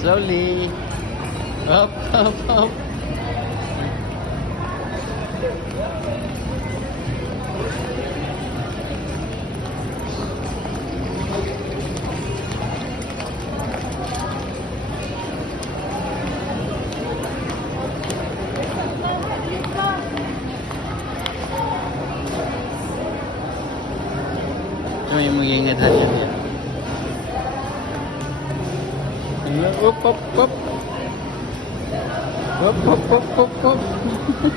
Slowly. Up, up, up. Cuma yang mengingat hanya dia. Up, up, up. Up, up, up, up, up.